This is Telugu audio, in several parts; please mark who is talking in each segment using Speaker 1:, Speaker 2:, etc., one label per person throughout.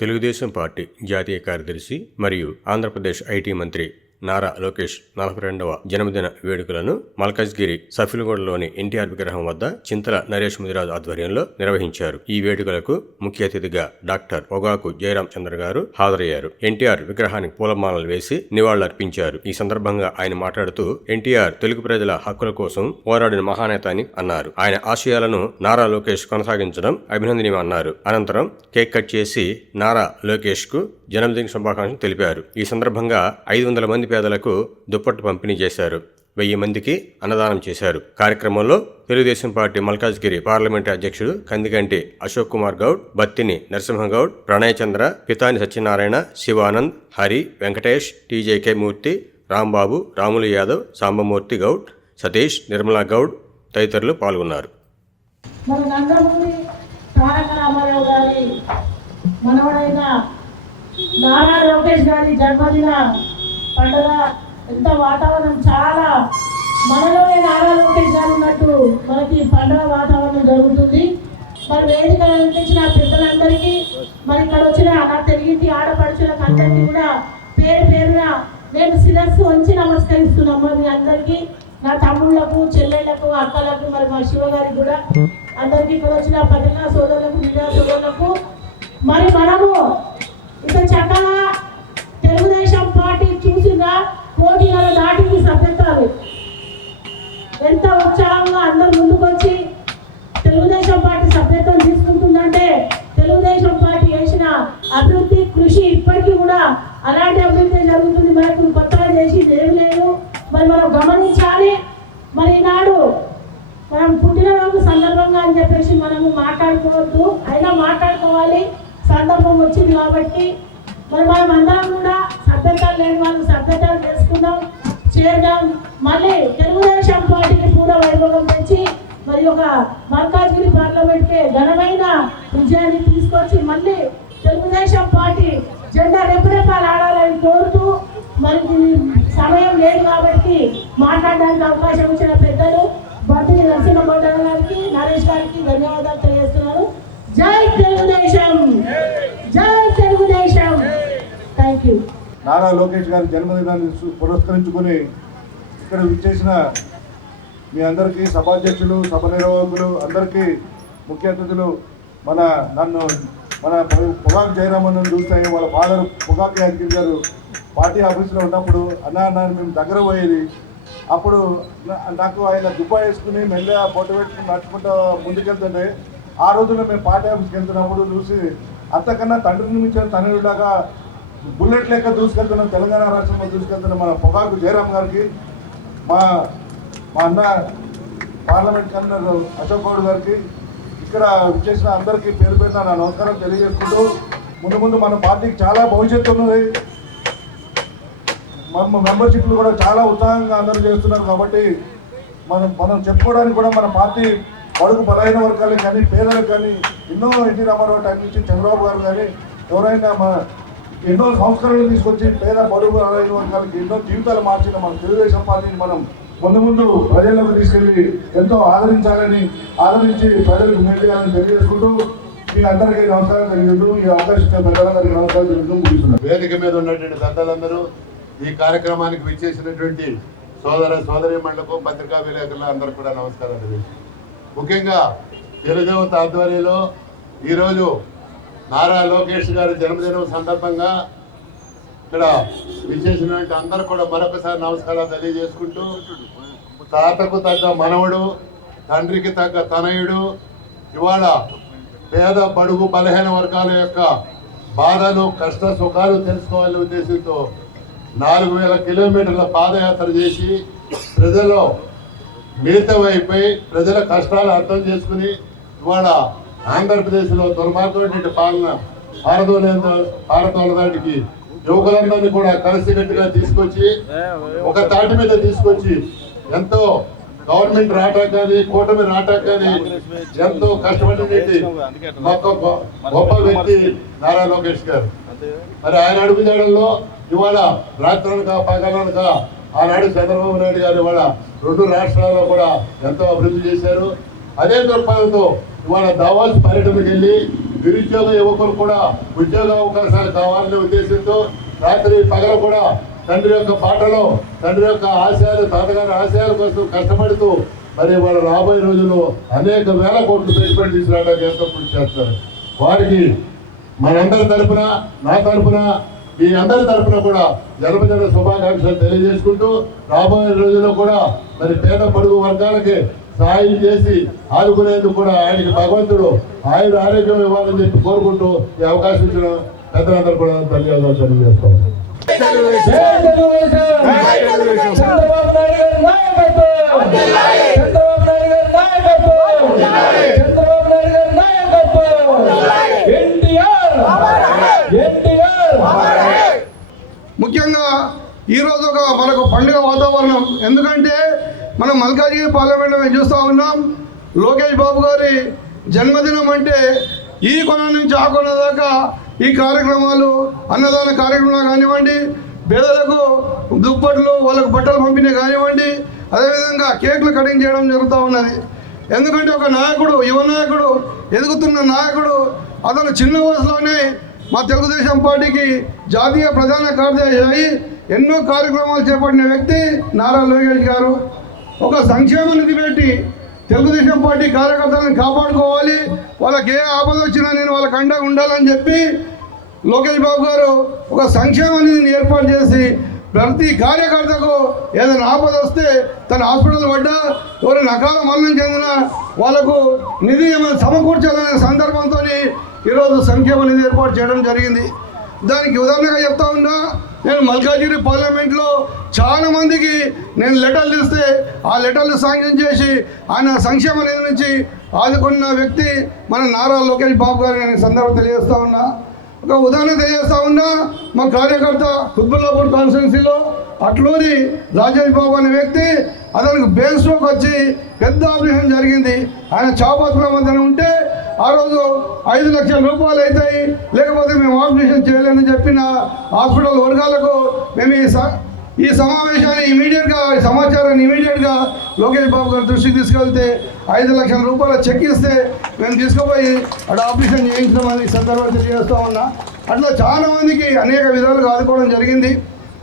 Speaker 1: తెలుగుదేశం పార్టీ జాతీయ కార్యదర్శి మరియు ఆంధ్రప్రదేశ్ ఐటీ మంత్రి నారా లోకేష్ నలభై రెండవ జన్మదిన వేడుకలను మల్కాజ్గిరి సఫిలగూడలోని ఎన్టీఆర్ విగ్రహం వద్ద చింతల నరేష్ ముదిరాజు ఆధ్వర్యంలో నిర్వహించారు. ఈ వేడుకలకు ముఖ్య అతిథిగా డాక్టర్ పొగాకు జయరాం చంద్ర గారు హాజరయ్యారు. ఎన్టీఆర్ విగ్రహానికి పూలమాలలు వేసి నివాళులర్పించారు. ఈ సందర్భంగా ఆయన మాట్లాడుతూ ఎన్టీఆర్ తెలుగు ప్రజల హక్కుల కోసం పోరాడిన మహానేత అని అన్నారు. ఆయన ఆశయాలను నారా లోకేష్ కొనసాగించడం అభినందనీయమన్నారు. అనంతరం కేక్ కట్ చేసి నారా లోకేష్కు జన్మదిన శుభాకాంక్షలు తెలిపారు. ఈ సందర్భంగా ఐదు వందల మంది పేదలకు దుప్పట్టు పంపిణీ చేశారు. వెయ్యి మందికి అన్నదానం చేశారు. కార్యక్రమంలో తెలుగుదేశం పార్టీ మల్కాజ్గిరి పార్లమెంటు అధ్యక్షుడు కందికంటి అశోక్ కుమార్ గౌడ్ బత్తిని నరసింహగౌడ్ ప్రణయచంద్ర పితాని సత్యనారాయణ శివానంద్ హరి వెంకటేష్ టీజేకే మూర్తి రాంబాబు రాములు యాదవ్ సాంబమూర్తి గౌడ్ సతీష్ నిర్మలా గౌడ్ తదితరులు పాల్గొన్నారు.
Speaker 2: మనవడైన నారా లోకేష్ గారి జన్మదిన పండుగ ఎంత వాతావరణం చాలా మనలోనే నారా లోకేష్ గారు ఉన్నట్టు మనకి పండుగ వాతావరణం జరుగుతుంది. మరి వేదికలు అనిపించిన పెద్దలందరికీ మరి ఇక్కడ వచ్చిన నా తెలియంటి ఆడపడుచులకు అందరికీ కూడా పేరు పేరున నేను శిరస్సు వంచి నమస్కరిస్తున్నాం మరి అందరికీ నా తమ్ముళ్ళకు చెల్లెళ్ళకు అక్కలకు మరి మా శివగారికి కూడా అందరికీ ఇక్కడ వచ్చిన పదిన సోదరులకు మీడియా సోదరులకు మరి మనము ఇక చక్కగా కృషి ఇప్పటికీ కూడా అలాంటి అభివృద్ధి జరుగుతుంది. మనకు కొత్తగా చేసి ఏం లేదు. మరి మనం గమనించాలి. మరి ఈనాడు మనం పుట్టినరోజు సందర్భంగా అని చెప్పేసి మనము మాట్లాడుకోవద్దు. అయినా మాట్లాడుకోవాలి. సందర్భం వచ్చింది కాబట్టి మరి మనం అందరం కూడా సభ్యతలు లేని వాళ్ళు సభ్యతలు చేసుకుందాం చేద్దాం. మళ్ళీ తెలుగుదేశం పార్టీకి పూల వైభవం తెచ్చి మరి ఒక మల్కాజ్గిరి పార్లమెంట్కి ఘనమైన విజయాన్ని తీసుకొచ్చి మళ్ళీ తెలుగుదేశం పార్టీ జెండా రెప్పరెప్పాలు ఆడాలని కోరుతూ మనకి సమయం లేదు కాబట్టి మాట్లాడడానికి అవకాశం ఇచ్చిన పెద్దలు బద్రి నరసింహగౌడ గారికి నరేష్ గారికి ధన్యవాదాలు తెలియజేస్తున్నాను. జై తెలుగుదేశం! జై తెలుగుదేశం! థ్యాంక్ యూ
Speaker 3: నారా లోకేష్ గారి జన్మదినాన్ని పురస్కరించుకొని ఇక్కడ విచ్చేసిన మీ అందరికీ సభాధ్యక్షులు సభ నిర్వాహకులు అందరికీ ముఖ్య అతిథులు మన నన్ను మన పొగాకు జయరామన్ చూస్తే వాళ్ళ ఫాదర్ పొగాకు యాదగిరి గారు పార్టీ ఆఫీస్లో ఉన్నప్పుడు అన్న అన్న మేము దగ్గర పోయేది. అప్పుడు నాకు ఆయన దుబ్బా వేసుకుని మెల్లగా ఫోటో పెట్టుకుని నడుచుకుంటూ ముందుకెళ్తుండే ఆ రోజుల్లో మేము పార్టీ ఆఫీస్కి వెళ్తున్నప్పుడు చూసి అంతకన్నా తండ్రిని మించిన తనయుడిలాగా బుల్లెట్ లెక్క దూసుకెళ్తున్న తెలంగాణ రాష్ట్రంలో దూసుకెళ్తున్న మన పొగాకు జయరామ్ గారికి మా మా అన్న పార్లమెంట్ కన్వీనర్ అశోక్ గౌడ్ గారికి ఇక్కడ విచ్చేసిన అందరికీ పేరు పెట్టిన నా నమస్కారం తెలియజేసుకుంటూ ముందు ముందు మన పార్టీకి చాలా భవిష్యత్తు ఉన్నది. మన మెంబర్షిప్లు కూడా చాలా ఉత్సాహంగా అందరూ చేస్తున్నారు కాబట్టి మనం మనం చెప్పుకోవడానికి కూడా మన పార్టీ బడుగు బలహీన వర్గాలకు కానీ పేదలకు కానీ ఎన్నో ఎన్టీ రామారావు టైం నుంచి చంద్రబాబు గారు కానీ ఎవరైనా మన ఎన్నో సంస్కరణలు తీసుకొచ్చి పేద బడుగు బలహీన వర్గాలకి ఎన్నో జీవితాలు మార్చిన మన తెలుగుదేశం పార్టీని మనం ముందు ముందు ప్రజల్లోకి తీసుకెళ్ళి ఎంతో ఆదరించాలని ఆదరించి ప్రజలకు మేలు చేయాలని తెలియజేసుకుంటూ మీ అందరికీ నమస్కారం తెలియజేస్తూ ఈ అవకాశం పెద్దలందరికీ నమస్కారం
Speaker 4: వేదిక మీద ఉన్నటువంటి పెద్దలందరూ ఈ కార్యక్రమానికి విచ్చేసినటువంటి సోదర సోదరిమణులకు పత్రికా విలేకరులు అందరూ కూడా నమస్కారాలు ముఖ్యంగా తెలుగుదేవత ఆధ్వర్యంలో ఈరోజు నారా లోకేష్ గారి జన్మదినం సందర్భంగా ఇక్కడ విశేషమైన అందరూ కూడా మరొకసారి నమస్కారాలు తెలియజేసుకుంటూ తాతకు తగ్గ మనవడు తండ్రికి తగ్గ తనయుడు ఇవాళ పేద బడుగు బలహీన వర్గాల యొక్క బాధలు కష్ట సుఖాలు తెలుసుకోవాలనే ఉద్దేశంతో నాలుగు వేల కిలోమీటర్ల పాదయాత్ర చేసి ప్రజల్లో మిళితమైపోయి ప్రజల కష్టాలు అర్థం చేసుకుని ఇవాళ ఆంధ్రప్రదేశ్లో దుర్మార్గమైనటువంటి పాలన పారదోలే పారదోలదానికి యువకులందరినీ కూడా కలిసికట్టుగా తీసుకొచ్చి ఒక తాటి మీద తీసుకొచ్చి ఎంతో గవర్నమెంట్ రావటానికి కానీ కూటమి రావటానికి కానీ ఎంతో కష్టపడినటువంటి గొప్ప గొప్ప వ్యక్తి నారా లోకేష్ గారు. మరి ఆయన అడుగుజాడల్లో ఇవాళ రాత్రనక పగలనక ఆనాడు చంద్రబాబు నాయుడు గారు ఇవాళ రెండు రాష్ట్రాల్లో కూడా ఎంతో అభివృద్ధి చేశారు. అదే దృక్పథంతో ఇవాళ దావాస్ పర్యటనకు వెళ్ళి నిరుద్యోగ యువకులు కూడా ఉద్యోగ అవకాశాలు కావాలనే ఉద్దేశంతో రాత్రి పగల కూడా తండ్రి యొక్క పాటలో తండ్రి యొక్క ఆశయాలు తాతగారి ఆశయాల కోసం కష్టపడుతూ మరి వాళ్ళు రాబోయే రోజుల్లో అనేక వేల కోట్లు పెట్టుబడి తీసుకురావడానికి ఎంతో కృషి చేస్తారు. వారికి మనందరి తరపున నా తరపున ఈ అందరి తరపున కూడా జన్మదిన శుభాకాంక్షలు తెలియజేసుకుంటూ రాబోయే రోజుల్లో కూడా మరి పేద పొడుగు వర్గాలకి సాయం చేసి ఆదుకునేందుకు కూడా ఆయనకి భగవంతుడు ఆయన ఆరోగ్యం ఇవ్వాలని చెప్పి కోరుకుంటూ ఈ అవకాశం ఇచ్చిన పెద్దలందరూ కూడా ధన్యవాదాలు తెలియజేస్తాం.
Speaker 2: చంద్రబాబు నాయుడు గారి
Speaker 5: ముఖ్యంగా ఈరోజు ఒక మనకు పండుగ వాతావరణం. ఎందుకంటే మనం మల్కాజ్గిరి పార్లమెంట్లో మేము చూస్తూ ఉన్నాం. లోకేష్ బాబు గారి జన్మదినం అంటే ఈ కొన నుంచి ఆ కొన దాకా ఈ కార్యక్రమాలు అన్నదాన కార్యక్రమాలు కానివ్వండి పేదలకు దుప్పట్లు వాళ్ళకు బట్టలు పంపిణీ కానివ్వండి అదేవిధంగా కేకులు కటింగ్ చేయడం జరుగుతూ ఉన్నది. ఎందుకంటే ఒక నాయకుడు యువ నాయకుడు ఎదుగుతున్న నాయకుడు అతను చిన్న వయసులోనే మా తెలుగుదేశం పార్టీకి జాతీయ ప్రధాన కార్యదర్శి అయి ఎన్నో కార్యక్రమాలు చేపట్టిన వ్యక్తి నారా లోకేష్ గారు. ఒక సంక్షేమ నిధి పెట్టి తెలుగుదేశం పార్టీ కార్యకర్తలను కాపాడుకోవాలి. వాళ్ళకి ఏ ఆపద వచ్చినా నేను వాళ్ళకి అండగా ఉండాలని చెప్పి లోకేష్ బాబు గారు ఒక సంక్షేమ నిధిని ఏర్పాటు చేసి ప్రతి కార్యకర్తకు ఏదైనా ఆపద వస్తే తన హాస్పిటల్ పడ్డా ఎవరైనా అకాల మరణం చెందిన వాళ్ళకు నిధి ఏమైనా సమకూర్చాలనే సందర్భంతో ఈరోజు సంక్షేమ నిధి ఏర్పాటు చేయడం జరిగింది. దానికి ఉదాహరణగా చెప్తా ఉన్నా నేను మల్కాజిగిరి పార్లమెంట్లో చాలా మందికి నేను లెటర్లు ఇస్తే ఆ లెటర్లు శాంక్షన్ చేసి ఆయన సంక్షేమ నిధి నుంచి ఆదుకున్న వ్యక్తి మన నారా లోకేష్ బాబు గారు నేను ఈ సందర్భం తెలియజేస్తా ఉన్నా. ఒక ఉదాహరణ తెలియజేస్తా ఉన్నా మా కార్యకర్త కుత్బుల్లాపూర్ కాన్స్టిట్యున్సీలో అట్లూరి రాజేష్ బాబు అనే వ్యక్తి అతనికి బేస్లోకి స్ట్రోక్ వచ్చి పెద్ద ఆపరేషన్ జరిగింది. ఆయన చాపత్రం మధ్యన ఉంటే ఆ రోజు ఐదు లక్షల రూపాయలు అవుతాయి. లేకపోతే మేము ఆపరేషన్ చేయలేని చెప్పిన హాస్పిటల్ వర్గాలకు మేము ఈ స- ఈ సమావేశాన్ని ఇమీడియట్గా ఈ సమాచారాన్ని ఇమీడియట్గా లోకేష్ బాబు గారి దృష్టికి తీసుకెళ్తే ఐదు లక్షల రూపాయల చెక్ ఇస్తే మేము తీసుకుపోయి అక్కడ ఆపరేషన్ చేయించడం ఈ సందర్భంగా తెలియజేస్తూ ఉన్నా. అట్లా చాలామందికి అనేక విధాలుగా ఆదుకోవడం జరిగింది.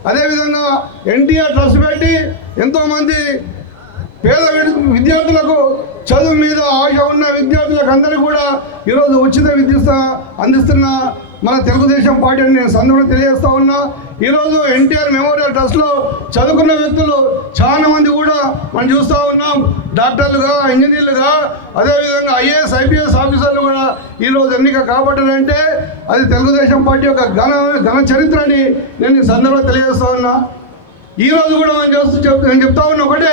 Speaker 5: అదేవిధంగా ఎన్టీఆర్ ట్రస్ట్ పెట్టి ఎంతోమంది పేద విద్యార్థులకు చదువు మీద ఆశ ఉన్న విద్యార్థులకు అందరూ కూడా ఈరోజు ఉచిత విద్య అందిస్తున్న మన తెలుగుదేశం పార్టీ అని నేను సందర్భంగా తెలియజేస్తా ఉన్నా ఈరోజు ఎన్టీఆర్ మెమోరియల్ ట్రస్ట్లో చదువుకున్న వ్యక్తులు చాలా మంది కూడా మనం చూస్తూ ఉన్నాం. డాక్టర్లుగా ఇంజనీర్లుగా అదేవిధంగా ఐఏఎస్ ఐపీఎస్ ఆఫీసర్లు కూడా ఈరోజు ఎన్నిక కాబట్టాలంటే అది తెలుగుదేశం పార్టీ యొక్క ఘన ఘన చరిత్రని నేను ఈ సందర్భంగా తెలియజేస్తా ఉన్నా. ఈ రోజు కూడా మనం చూస్తూ చెప్ నేను చెప్తా ఉన్నా ఒకటే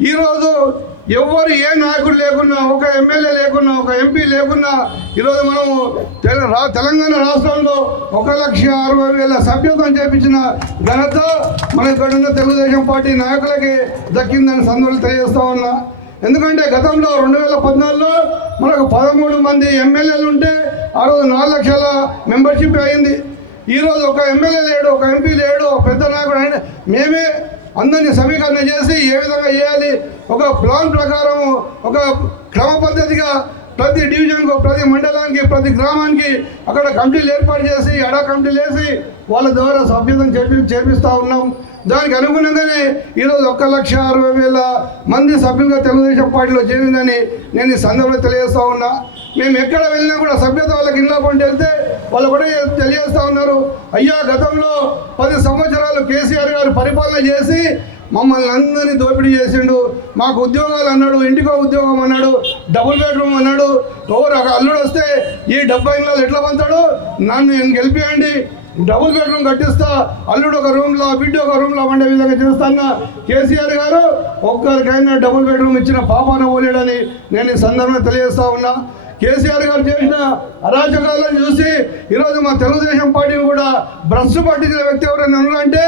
Speaker 5: ఈరోజు ఎవరు ఏ నాయకుడు లేకున్నా ఒక ఎమ్మెల్యే లేకున్నా ఒక ఎంపీ లేకున్నా ఈరోజు మనము తెల- రా- తెలంగాణ రాష్ట్రంలో ఒక లక్ష అరవై వేల సభ్యత్వం చేపించిన ఘనత మన ఇక్కడ ఉన్న తెలుగుదేశం పార్టీ నాయకులకి దక్కిందని సందర్భాలు తెలియజేస్తా ఉన్నా. ఎందుకంటే గతంలో రెండు వేల పద్నాలుగులో మనకు పదమూడు మంది ఎమ్మెల్యేలు ఉంటే ఆ రోజు నాలుగు లక్షల మెంబర్షిప్ అయింది. ఈరోజు ఒక ఎమ్మెల్యే లేడు ఒక ఎంపీ లేడు ఒక పెద్ద నాయకుడు అంటే మేమే అందరినీ సమీకరణ చేసి ఏ విధంగా చేయాలి? ఒక ప్లాన్ ప్రకారం ఒక క్రమ పద్ధతిగా ప్రతి డివిజన్కు ప్రతి మండలానికి ప్రతి గ్రామానికి అక్కడ కమిటీలు ఏర్పాటు చేసి ఎడా కమిటీలు వేసి వాళ్ళ ద్వారా సభ్యతను చేర్పి చేర్పిస్తూ ఉన్నాం. దానికి అనుగుణంగానే ఈరోజు ఒక్క లక్ష అరవై వేల మంది సభ్యులుగా తెలుగుదేశం పార్టీలో చేరిందని నేను ఈ సందర్భంలో తెలియజేస్తూ ఉన్నా. మేము ఎక్కడ వెళ్ళినా కూడా సభ్యత వాళ్ళకి ఇళ్ళ పంట వెళ్తే వాళ్ళు కూడా తెలియజేస్తూ ఉన్నారు. అయ్యా గతంలో పది సంవత్సరాలు కేసీఆర్ గారు పరిపాలన చేసి మమ్మల్ని అందరినీ దోపిడీ చేసిండు. మాకు ఉద్యోగాలు అన్నాడు ఇంటికో ఉద్యోగం అన్నాడు డబుల్ బెడ్రూమ్ అన్నాడు. ఎవరు ఒక అల్లుడు వస్తే ఈ డెబ్బై ఇళ్ళు ఎట్లా పంచాడు నన్ను నేను గెలిపియండి. Double bedroom కట్టిస్తా. అల్లుడు ఒక రూమ్లో బిడ్డ ఒక రూమ్లో వండే విధంగా చేస్తాన్న కేసీఆర్ గారు ఒక్కరికైనా డబుల్ బెడ్రూమ్ ఇచ్చిన పాపాన పోలేడని నేను ఈ సందర్భంగా తెలియజేస్తా ఉన్నా. కేసీఆర్ గారు చేసిన అరాచకాలను చూసి ఈరోజు మా తెలుగుదేశం పార్టీని కూడా భ్రష్టు పట్టించిన వ్యక్తి ఎవరైనా ఉన్నారంటే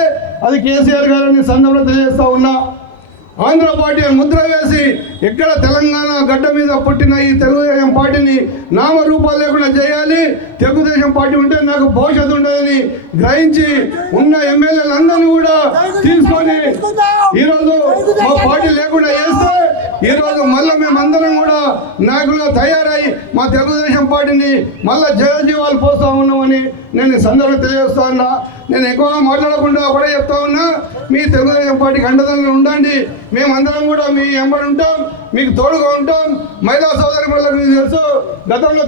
Speaker 5: అది కేసీఆర్ గారని సందర్భం తెలియజేస్తా ఉన్నా. ఆంధ్ర పార్టీ ముద్ర వేసి ఎక్కడ తెలంగాణ గడ్డ మీద పుట్టిన ఈ తెలుగుదేశం పార్టీని నామరూపాలు లేకుండా చేయాలి తెలుగుదేశం పార్టీ ఉంటే నాకు భవిష్యత్తు ఉండదని గ్రహించి ఉన్న ఎమ్మెల్యేలందరినీ కూడా తీసుకొని ఈరోజు మా పార్టీ లేకుండా చేస్తే ఈరోజు మళ్ళీ మేమందరం కూడా నాయకులుగా తయారై మా తెలుగుదేశం పార్టీని మళ్ళీ జయజీవాలు పోస్తా ఉన్నామని నేను సందర్భం సందర్భంగా తెలియజేస్తా ఉన్నా. నేను ఎక్కువగా మాట్లాడకుండా ఒకటే చెప్తా ఉన్నా. మీ తెలుగుదేశం పార్టీకి అండదండలు ఉండండి. మేమందరం కూడా మీ ఎంబడి ఉంటాం. మీకు తోడుగా ఉంటాం. మహిళా సోదరి మీకు తెలుసు. గతంలో